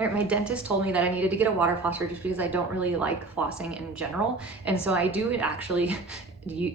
All right, my dentist told me that I needed to get a water flosser just because I don't really like flossing in general. And so I do actually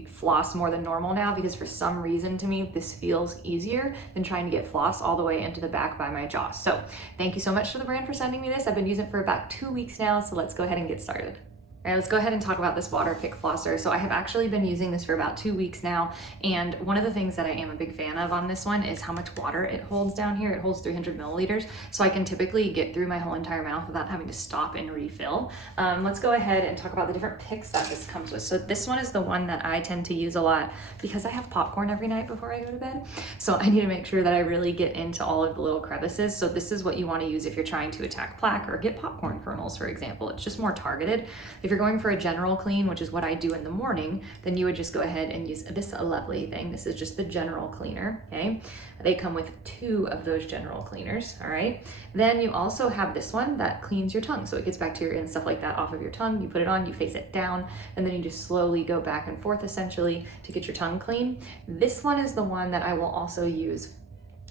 floss more than normal now because for some reason to me, this feels easier than trying to get floss all the way into the back by my jaw. So thank you so much to the brand for sending me this. I've been using it for about 2 weeks now. So let's go ahead and get started. All right, let's go ahead and talk about this water pick flosser. So I have actually been using this for about 2 weeks now. And one of the things that I am a big fan of on this one is how much water it holds down here. It holds 300 milliliters. So I can typically get through my whole entire mouth without having to stop and refill. Let's go ahead and talk about the different picks that this comes with. So this one is the one that I tend to use a lot because I have popcorn every night before I go to bed. So I need to make sure that I really get into all of the little crevices. So this is what you want to use if you're trying to attack plaque or get popcorn kernels, for example. It's just more targeted. If you're going for a general clean, which is what I do in the morning, then you would just go ahead and use this lovely thing. This is just the general cleaner, okay? They come with 2 of those general cleaners, all right? Then you also have this one that cleans your tongue. So it gets bacteria and stuff like that off of your tongue. You put it on, you face it down, and then you just slowly go back and forth essentially to get your tongue clean. This one is the one that I will also use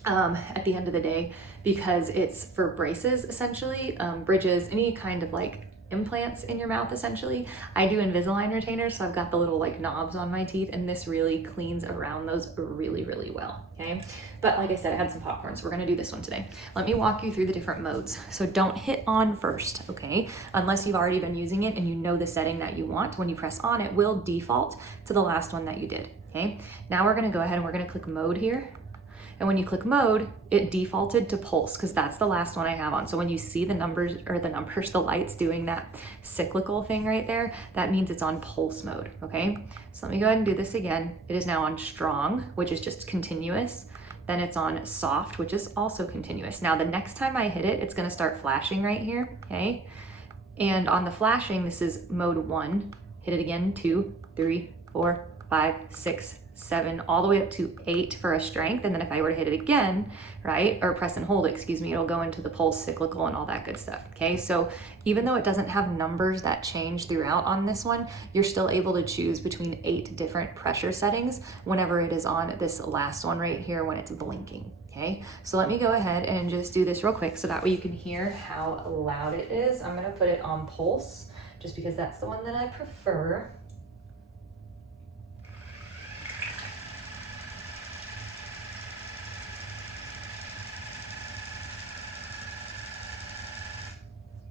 at the end of the day because it's for braces essentially, bridges, any kind of like implants in your mouth essentially. I do Invisalign retainers, so I've got the little like knobs on my teeth, and this really cleans around those really, really well, okay? But like I said, I had some popcorn, so we're gonna do this one today. Let me walk you through the different modes. So don't hit on first, okay? Unless you've already been using it and you know the setting that you want. When you press on, it will default to the last one that you did, okay? Now we're gonna go ahead and we're gonna click mode here. And when you click mode, it defaulted to pulse because that's the last one I have on. So when you see the the lights doing that cyclical thing right there, that means it's on pulse mode, okay? So let me go ahead and do this again. It is now on strong, which is just continuous. Then it's on soft, which is also continuous. Now the next time I hit it, it's gonna start flashing right here, okay? And on the flashing, this is mode 1. Hit it again, 2, 3, 4, 5, 6, 7, all the way up to 8 for a strength. And then if I were to hit it again, right, or press and hold, excuse me, it'll go into the pulse, cyclical, and all that good stuff, okay? So even though it doesn't have numbers that change throughout on this one, you're still able to choose between 8 different pressure settings whenever it is on this last one right here when it's blinking, okay? So let me go ahead and just do this real quick so that way you can hear how loud it is. I'm gonna put it on pulse just because that's the one that I prefer.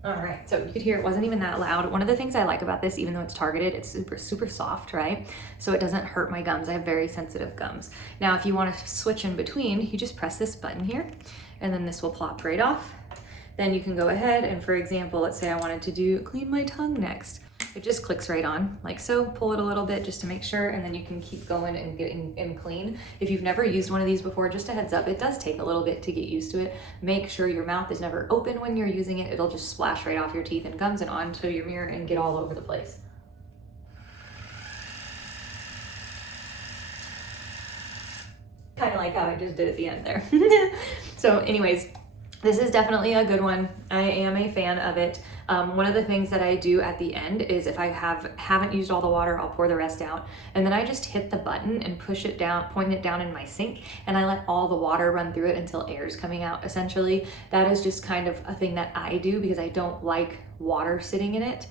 All right, so you could hear it wasn't even that loud. One of the things I like about this, even though it's targeted, it's super, super soft, right? So it doesn't hurt my gums. I have very sensitive gums. Now, if you want to switch in between, you just press this button here, and then this will plop right off. Then you can go ahead and, for example, let's say I wanted to clean my tongue next. It just clicks right on like so. Pull it a little bit just to make sure, and then you can keep going and getting in clean. If you've never used one of these before, just a heads up, it does take a little bit to get used to it. Make sure your mouth is never open when you're using it. It'll just splash right off your teeth and gums and onto your mirror and get all over the place. Kind of like how I just did at the end there. So anyways, this is definitely a good one. I am a fan of it. One of the things that I do at the end is if I haven't used all the water, I'll pour the rest out. And then I just hit the button and push it down, point it down in my sink, and I let all the water run through it until air is coming out, essentially. That is just kind of a thing that I do because I don't like water sitting in it.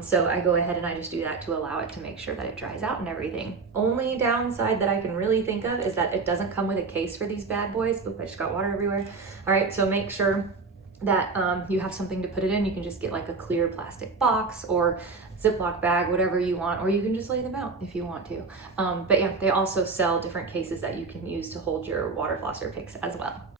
So I go ahead and I just do that to allow it to make sure that it dries out and everything. Only downside that I can really think of is that it doesn't come with a case for these bad boys. Oop, I just got water everywhere. All right, so make sure that you have something to put it in. You can just get like a clear plastic box or Ziploc bag, whatever you want, or you can just lay them out if you want to. But yeah, they also sell different cases that you can use to hold your water flosser picks as well.